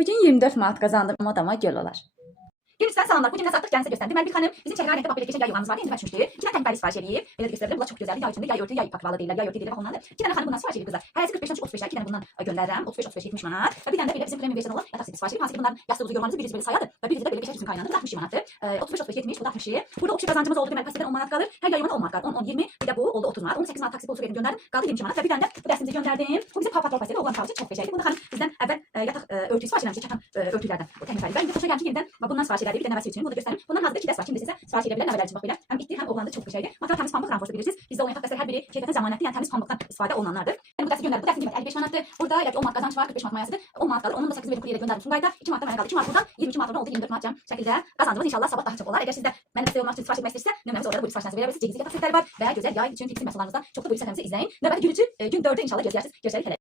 Bugün 24 manat kazandım. Adama göl olar. Lütfen salamlar. Bugün sattık kendinize gösterdim. Ben bir hanım. Bizim çehre renkte bak geçen yay yuvanımız vardı. Yeni düşmüştü. 2 tane tembel sipariş edeyim. Böyle de gösterebilirim. Bunlar çok güzeldi. Yay içinde yay örtü, yay pakvalı değiller. Yay örtü değil bak onlardı. 2 tane hanım bundan sipariş edeyim kızlar. Her 45'ten 35'er. 2 tane bundan gönderirim. 35 70 manat. Ve bir tane de böyle bizim premium versiyonu olan yatak seti sipariş edeyim. Hansı bunlar yastığımızı yorumlarınızı birisi böyle sayadı. Ve birisi de böyle geçer bizim kaynağını. 60 manattı. 35 70 bu da 60. Burada okçu kazancımız oldu. Demek pasiften 10 manat kalır. Her yayımada 10 manat kalır. 10 20 bir de bu oldu 30 manat. 18 manat taksi bulusu verdim gönderdim. Kaldı 20 manat. Ve bir tane de bu dersimizi gönderdim. Bu bizim papatrol pasiften olan tavsiye çok becerdi. Bunda hanım bizden evvel yatak örtüsü sipariş edilmişti. Çatan örtülerden. O temin verdi. Ben de hoşuna gelmiş yeniden. Bundan sipariş ederdi. Bir tane versiyonu bunu da göstereyim. Bundan hazırda 2 ders var. Şimdi size sipariş edebilen haberlerimiz bak böyle. Hem itti hem oğlandı çok becerdi. Material temiz pamuk ramposu bilirsiniz. Bizde olan yatak dersleri her biri keyfiyete zamanetli yani temiz pamuktan istifade olunanlardır. Ben bu dersi gönderdim. Bu dersin kıymeti 55 manattı. Burada ile 10 manat kazanç var. 45 manat mayasıdır. 10 manat kalır. Onun da 8 verip kuryeyle gönderdim. Sungay'da 2 manattan bana kaldı. 2 manat buradan 22 manat oradan oldu. 24 manat şekilde kazandığımız inşallah sabah daha çok olur. Eğer siz de ben de olmak için sipariş etmek isterse nömremiz orada bu siparişlerinizi verebilirsiniz. Cegizli yatak setleri var. Veya güzel yay için tekstil masalarınızda çok da bu setlerimizi izleyin. Nöbeti gün 3'ü gün 4'ü inşallah gözlersiniz. Görüşelim.